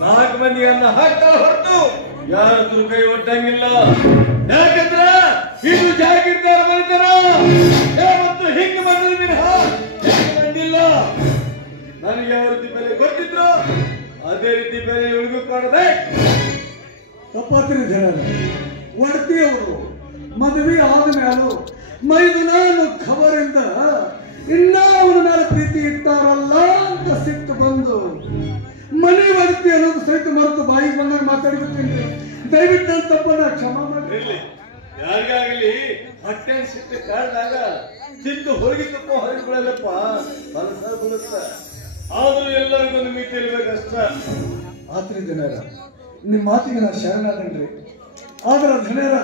ನಾಲ್ಕು ಮಂದಿಯನ್ನ ಹಾಕ್ತಾಳ ಹೊರತು ಯಾರು ಕೈ ಒಟ್ಟಂಗಿಲ್ಲ. ಯಾಕಂದ್ರ ಇದು ಜಾಗೀರ್ದಾರ ಮನೆತನ ಮತ್ತು ಹಿಂಗೆ ಬಂದಿಲ್ಲ. ನನಗೆ ಯಾವ ರೀತಿ ಬೆಲೆ ಗೊತ್ತಿದ್ರು ಅದೇ ರೀತಿ ಬೆಲೆ ಇವಳಿಗೂ ಕೊಡಬೇಕು. ತಪ್ಪಾತ್ರಿ ಒಡ್ತಿಯವರು ಮದುವೆ ಆದ ಮೇಲೂ ಮೈದುನ ಖಬರಿಂದ ಇನ್ನ ಅವನ ಮೇಲೆ ಪ್ರೀತಿ ಇಟ್ಟಾರಲ್ಲ ಅಂತ ಸಿಟ್ಟು ಬಂದು ಮನೆ ಒಡ್ತಿ ಅನ್ನೋದು ಸಹಿತ ಮರೆತು ಬಾಯಿಗೆ ಬಂದಾಗ ಮಾತಾಡ್ಬಿಡ್ತೀನಿ. ದಯವಿಟ್ಟು ನನ್ನ ತಪ್ಪನ್ನ ಕ್ಷಮಾ ಮಾಡಿ. ಯಾರಿಗಾಗಲಿ ಹೊಟ್ಟೆ ಸಿಟ್ಟು ಕಾಡ್ದಾಗ ಚಿಂತು ಹೊರಗೆ ತಪ್ಪ ಹೊರಗಿಕೊಳ್ಳಲ್ಲಪ್ಪ ಮನಸ್ಸ ಬುಡುತ್ತ. ಆದ್ರೂ ಎಲ್ಲರಿಗೊಂದು ಮಿತಿ ಇರ್ಬೇಕಷ್ಟ. ಆತ್ರಿ ಜನರ ನಿಮ್ಮ ಮಾತಿಗೆ ನಾ ಶರಣಾದನ್ರಿ. ಆದ್ರ ಜನರ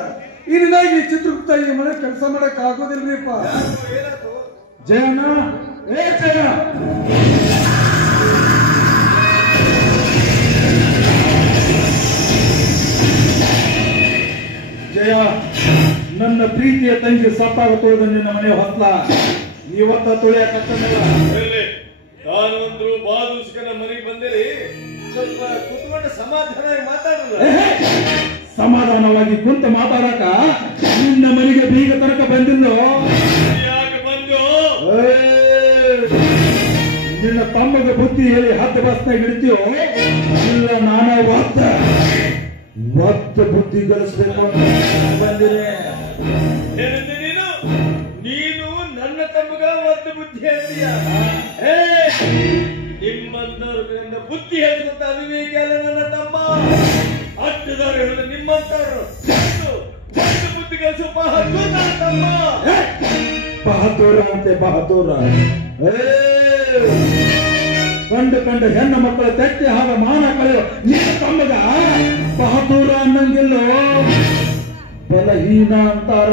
ಈ ನಿನಾಗಿ ಚಿತ್ರಗುಪ್ತ ಈ ಮನೆ ಕೆಲಸ ಮಾಡಕ್ ಆಗೋದಿಲ್ರಿಪ್ಪ. ಜಯನ ಏ ಜಯ ಜಯ, ನನ್ನ ಪ್ರೀತಿಯ ತಂಗಿ ಸತ್ತಾಗ ತೊಳೆದ ನಿನ್ನ ಮನೆ ಹೊತ್ತ ಇವತ್ತ ತೊಳೆಯಕತ್ತಲ್ಲ. ತಾನೊಂದ್ರು ಬಾದುಷ್ಕನ ಮನೆಗೆ ಬಂದಿರಿ, ಸ್ವಲ್ಪ ಕುತ್ಕೊಂಡು ಸಮಾಧಾನವಾಗಿ ಮಾತಾಡಲ್ಲ. ಸಮಾಧಾನವಾಗಿ ಕುಂತ ಮಾತಾಡಕ ನಿನ್ನ ಮನೆಗೆ ಬೀಗ ತನಕ ಬಂದಿಲ್ಲ. ಯಾಕೆ ಬಂದು ನಿನ್ನ ತಮ್ಮಗ ಬುದ್ಧಿ ಹೇಳಿ ಹತ್ತು ಬಸ್ನಾಗ ಹಿಡಿತೀಯೋ ಇಲ್ಲ ನಾನ ಒತ್ತ ಬುದ್ಧಿ ಗಳಿಸ್ಬೇಕು ಬಂದಿರೆ. ನೀನು ನನ್ನ ತಮ್ಮಗ ಒತ್ತು ಬುದ್ಧಿ ಹೇಳ್ತೀಯ. ನಿಮ್ಮಂತವ್ರಿಂದ ಬುದ್ಧಿ ಹೇಳ್ಕೊಂತ ಅವಿವೇಕ ಅಲ್ಲ ನನ್ನ ತಮ್ಮ. ಅಡ್ಡದವ್ರು ಹೇಳಿದ್ರೆ ನಿಮ್ಮಂತವ್ರು ಒಂದು ಬುದ್ಧಿ ಕಲಿಸು ಬಹದ್ದೂರ್ ನನ್ನ ತಮ್ಮ. ಬಹದ್ದೂರ ಅಂತೆ ಬಹದ್ದೂರ. ಕಂಡು ಹೆಣ್ಣು ಮಕ್ಕಳು ತೆಟ್ಟಿ ಹಾಗ ಮಾನ ಕಳೆಯೋ ನಿನ್ನ ತಮ್ಮಗ ಬಹದ್ದೂರ ಅನ್ನಂಗಿಲ್ಲೋ. ಬಲಹೀನ ಅಂತಾರ,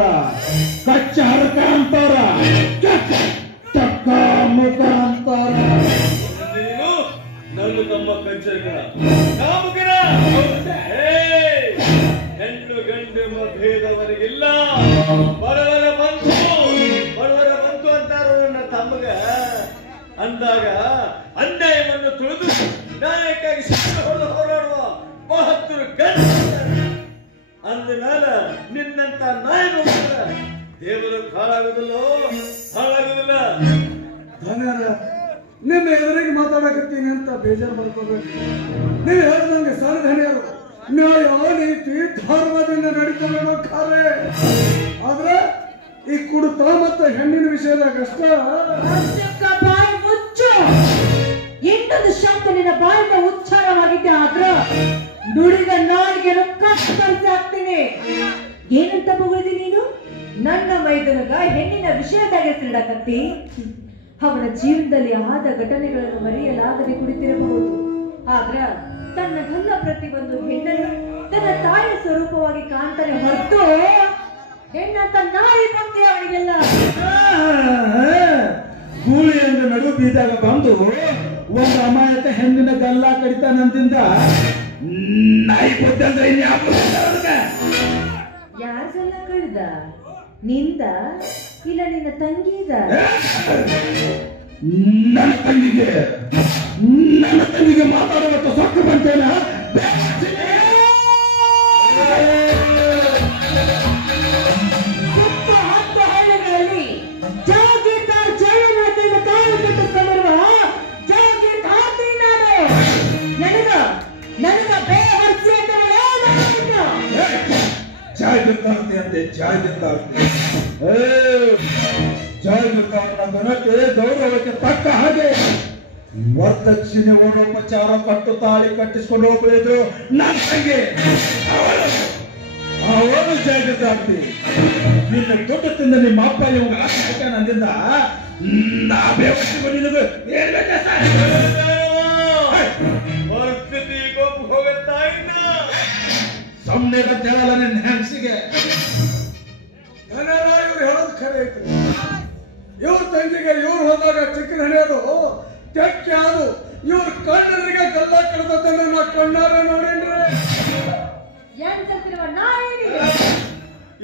ಕಚ್ಚ ಹರಕ ಅಂತಾರ, ಚಕ್ಕ ಮುಖ ಅಂತಾರ. ನನ್ನ ತಮ್ಮ ಕಂಚಕರ ಕಾಮಕರ. ಹೆಣ್ಣು ಗಂಡು ಭೇದವರಿಗಿಲ್ಲ. ಬಡವರ ಬಂತು ಅಂತಾರೋ ನನ್ನ ತಮ್ಮಗ. ಅಂದಾಗ ಅನ್ಯಾಯವನ್ನು ತುಳಿದು ನ್ಯಾಯಕ್ಕಾಗಿ ಶಿಕ್ಷೆ ಹೊಡೆದು ಹೋರಾಡುವ ಬಹದ್ದೂರು ಗಂಡ ಅಂದ ಮೇಲೆ ನಿನ್ನಂತ ನಾಯಿ ದೇವರು ಹಾಳಾಗುದಿಲ್ಲೋ ಹಾಳಾಗುದಿಲ್ಲ. ನಿಮ್ಮ ಎದುರಿಗೆ ಮಾತಾಡಕತ್ತೀನಿ ಅಂತ ಬೇಜಾರು ಮಾಡ್ಕೋಬೇಕು. ನೀವು ಹೇಳ್ದಂಗೆ ಸಾರ್ಧನ್ಯರು ನ್ಯಾಯ ನೀತಿ ಧರ್ಮದಿಂದ ನಡೀತಬೇಕೋ ಖಾರೆ. ಆದ್ರೆ ಈ ಕುಡುತ ಮತ್ತು ಹೆಣ್ಣಿನ ವಿಷಯದಾಗ ಬಾಯಿ ಮುಚ್ಚು. ಎಂಟೊಂದು ಶಬ್ದ ನಿನ್ನ ಬಾಯಿಂದ ಉಚ್ಚಾರವಾಗಿದ್ದೆ ಆದ್ರ ನುಡಿದ ನಾಲಿಗೆ ಕತ್ತರಿಸಿ ಹಾಕ್ತೀನಿ. ಏನಂತ ಬಗಳಿದಿ ನೀನು? ನನ್ನ ಮೈದನಗ ಹೆಣ್ಣಿನ ವಿಷಯದಾಗ ತಿರುಡಕತ್ತಿ. ಅವನ ಜೀವನದಲ್ಲಿ ಆದ ಘಟನೆಗಳನ್ನು ಮರೆಯಲಾಗದೆ ಕುಳಿತಿರಬಹುದು. ಆದ್ರ ತನ್ನ ಗಲ್ಲ ಪ್ರತಿ ಒಂದು ಹೆಣ್ಣನ್ನು ತನ್ನ ತಾಯಿಯ ಸ್ವರೂಪವಾಗಿ ಕಾಣ್ತಾನೆ ಹೊರತು ಹೆಣ್ಣಂತ ನಾಯಿ ಬಂದಿ ಅವನಿಗೆಲ್ಲ. ಗೂಳಿ ಎಂದು ನಡು ಬೀದಾಗ ಬಂದು ಒಂದು ಅಮಾಯಕ ಹೆಣ್ಣಿನ ಗಲ್ಲ ಕಡಿತಾನಂದಿಂದ ನಾಯಿ ಗೊತ್ತಂದ್ರೆ ಯಾರ ಗಲ್ಲ ಕಡಿದ? ನಿಂದ ಇಲ್ಲ ನಿನ್ನ ತಂಗಿದ? ನನ್ನ ತಂಗಿಗೆ ಮಾತಾಡುವ ಸೊಕ್ಕು ಬಂತೇನ? ಸುತ್ತ 10 ಹಳ್ಳಿಗಳಲ್ಲಿ ಜಾಗೀರ್ದಾರ್ ಜಯನಾಥನ ತಾಯಿ ಬಿಟ್ಟುಕೊಂಡಿರುವ ಜಾಗೀರ್ದಾರ್ತಿ ನಾನು. ನನಗ ಬೇವರ್ಸಿ ಅಂತ ಜಾಗೀರ್ದಾರ್ತಿ ಅಂತೆ ಜಾಗೀರ್ದಾರ್ತಿ. ಜಾಗೀರ್ದಾರನ ಘನತೆ ಗೌರವಕ್ಕೆ ತಕ್ಕ ಹಾಗೆ ವರದಕ್ಷಿಣೆ ಓಡೋಪಚಾರ ಕಟ್ಟು ತಾಳಿ ಕಟ್ಟಿಸಿಕೊಂಡು ಹೋಗ್ಲಿದ್ರು ನನ್ನ ತಂಗಿ. ಅವಳು ಜಾಗೀರ್ದಾರ್ತಿ. ನಿನ್ನ ದೊಡ್ಡತಿಂದ ನಿಮ್ಮ ಅಪ್ಪ ಇವಾಗ ನಂದಿಂದ ನಾ ಬೇವರ್ಸಿಕೊಂಡು ಪರಿಸ್ಥಿತಿ ಗೊಬ್ಬ ಹೋಗುತ್ತಾ ಇನ್ನ ಸುಮ್ಮನೆ ಹೇಳಲ್ಲ ನಿನ್ನ ಹೆಂಗಸಿಗೆ. ಇವ್ರು ಹೇಳೋದು ಖರೆ ಐತಿ. ಇವ್ರ ತಂಗಿಗೆ ಇವ್ರು ಹೋದಾಗ ಚಿಕ್ಕನ ಹಣಿಯೋದು ತೆಕ್ಕೆ ಅದು ಇವ್ರ ಕಣ್ಣರಿಗೆ ಗಲ್ಲ ಕಳೆದನ್ನ ನಾ ಕಣ್ಣಾರೆ ನೋಡೇನ್ರಿ.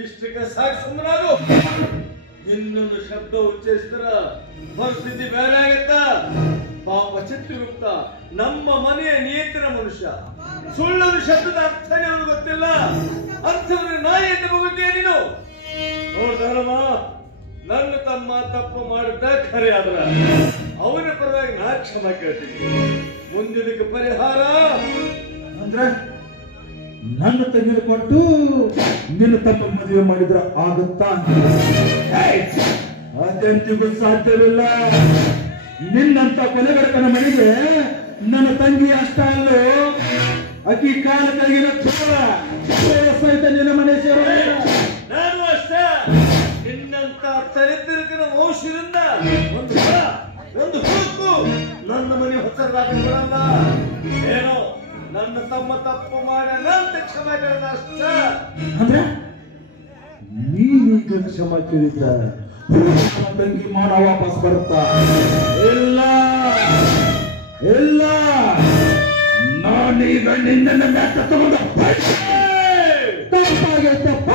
ಇಷ್ಟಕ್ಕೆ ಸಾಕು ಸುಮ್ಮನಾದು. ಇನ್ನೊಂದು ಶಬ್ದ ಉಚ್ಚರಿಸಿದ್ರ ಪರಿಸ್ಥಿತಿ ಬೇರೆ ಆಗತ್ತ. ಪಾಪ ಚಿತ್ರಗುಪ್ತ ನಮ್ಮ ಮನೆಯ ನಿಯಂತ್ರಣ ಮನುಷ್ಯ. ಸುಳ್ಳನು ಶಬ್ದದ ಅರ್ಥನೇ ಅವನು ಗೊತ್ತಿಲ್ಲ. ಅರ್ಥವನ್ನು ನಾಯಿ ಅಂತ ಹೋಗುತ್ತೀಯ ನೀನು. ನೋಡ್ದಾರಮ್ಮ, ನನ್ನ ತಮ್ಮ ತಪ್ಪು ಮಾಡಿದ್ದ ಖರೆ ಆದ್ರ ಅವನ ಪರವಾಗಿ ನಾ ಕ್ಷಮ ಕೇಳ್ತೀನಿ. ಮುಂದಿನಕ್ಕೆ ಪರಿಹಾರ ಅಂದ್ರೆ ನನ್ನ ತೆಗೆದುಕೊಟ್ಟು ನಿನ್ನ ತಮ್ಮ ಮದುವೆ ಮಾಡಿದ್ರ ಆಗುತ್ತಾ? ಅದಂತಿಗೂ ಸಾಧ್ಯವಿಲ್ಲ. ನಿನ್ನಂತ ಕೊಲೆಗಡಕನ ಮನೆಗೆ ನನ್ನ ತಂಗಿ ಅಷ್ಟ ಅಲ್ಲೋ, ಅಕ್ಕಿ ಕಾಲ ಕರಗಿನ ಸಹಿತ ನಿನ್ನ ಮನೆ ಸೇರೋದಿಲ್ಲ. ನಾನು ಅಷ್ಟೇ. ನಿನ್ನಂತ ಚರಿತ್ರಿಕನ ವಂಶದಿಂದ ಒಂದು ಹುಡುಕು ನನ್ನ ಮನೆ ಹೊಸದಾಗಿ ಬರಲ್ಲ. ಏನೋ ನನ್ನ ತಮ್ಮ ತಪ್ಪು ಮಾಡಲಂತ ಕ್ಷಮೆ ಕೇಳಿದ ಅಷ್ಟ. ಅಂದ್ರೆ ನೀನೀಗ ಕ್ಷಮ ಕೇಳಿದ್ರ ತಂಗಿ ಮಾಡ ವಾಪಸ್ ಬರುತ್ತಾ? ಇಲ್ಲ ಇಲ್ಲ, ನಾನೀಗ ನಿನ್ನ ಮ್ಯಾಟ ತಗೊಂಡ ತಪ್ಪಾಗೈತಪ್ಪ.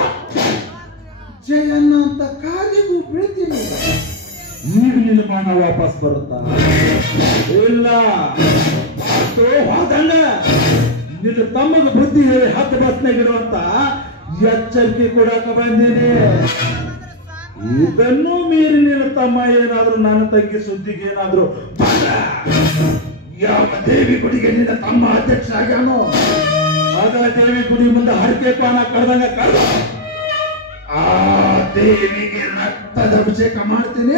ಜಯಣ್ಣ ಅಂತ ಕಾದಿಗೂ ಬೀಳ್ತೀನಿ. ಈಗ ನಿನ್ನ ಮಾನ ವಾಪಸ್ ಬರುತ್ತಾ? ಇಲ್ಲ. ಹೋದಂಗ ನಿನ್ನ ತಮ್ಮಗ ಬುದ್ಧಿ ಹೇಳಿ 10 ಬಸ್ನಾಗಿರುವಂತ ಎಚ್ಚರಿಕೆ ಕೊಡಕ ಬಂದೀನಿ. ಇದನ್ನು ಮೀರಿ ನಿನ್ನ ತಮ್ಮ ಏನಾದ್ರೂ ನನ್ನ ತಂಗಿ ಸುದ್ದಿಗೆ ಏನಾದ್ರೂ ಯಾವ ದೇವಿ ಗುಡಿಗೆ ನಿನ್ನ ತಮ್ಮ ಅಧ್ಯಕ್ಷ ಆಗ್ಯಾನೋ ಆಗ ದೇವಿ ಗುಡಿ ಮುಂದೆ ಹರಕೆ ಪಾನ ಕಳೆದಂಗ ಕಳೆದ ಆ ದೇವಿಗೆ ರಕ್ತದ ಅಭಿಷೇಕ ಮಾಡ್ತೀನಿ.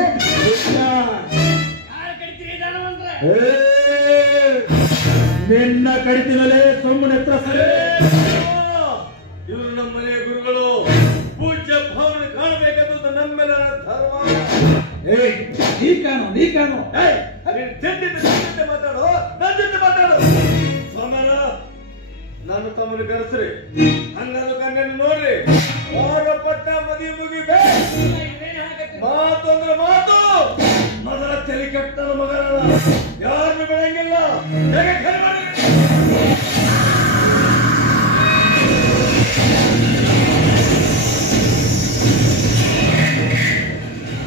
ನಿನ್ನ ಕಡಿತಿನಲ್ಲೇ ಸುಮ್ಮನೆ ಹತ್ರ ಸರಿ. ಇವರು ನಮ್ಮ ಮನೆಯ ಗುರುಗಳು. ಪೂಜ್ಯ ಭಾವನ ಕಾಣಬೇಕಂತ ನಮ್ಮೆಲ್ಲರ ಧರ್ಮ. ನೀ ಕಾಣು ಮಾತಾಡು, ನನ್ನ ಜೊತೆ ಮಾತಾಡು. ಸೋಮರ, ನಾನು ತಮ್ಮನ್ನು ಕರೆಸ್ರಿ. ಹಂಗನ್ನು ಕಣ್ಣನ್ನು ನೋಡ್ರಿ. ಅವರ ಪಟ್ಟ ಮದುವೆ ಮುಗಿಬೇ. ಮಾತು ಅಂದ್ರೆ ಮಾತು. ಮೊದಲ ತಲೆ ಕೆಟ್ಟನ ಮಗನ ಯಾರನ್ನು ಬೆಳಂಗಿಲ್ಲ.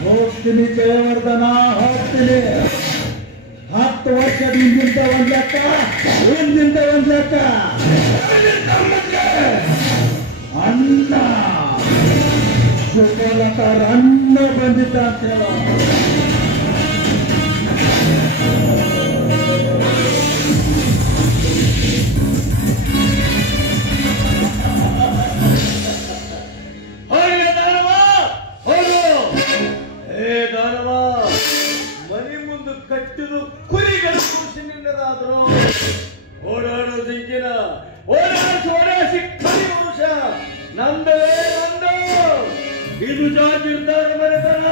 ಹೋಗ್ತೀನಿ ಜಯವರ್ಧನ, ಹೋಗ್ತೀನಿ. 10 ವರ್ಷದ ಹಿಂದಿಂದ ಒಂದ್ ಲೆಕ್ಕ, ಹಿಂದಿಂದ ಒಂದ್ ಲೆಕ್ಕ. ಅನ್ನ ಸುಖಲತಾರ ಅನ್ನ ಬಂದಿದ್ದ ಅಂತ ಹೇಳ. ಕಟ್ಟಿದು ಕುರಿಗಳ ನಿನ್ನದಾದ್ರು ಓಡಾಡೋ ಜಿಂಕಿನ ಓಡಾಡಿಸಿ ಕರಿ ವಂಶ ನಂದವೇ ನಂದು. ಇದು ಜಾತಿ ಮನೆತನ.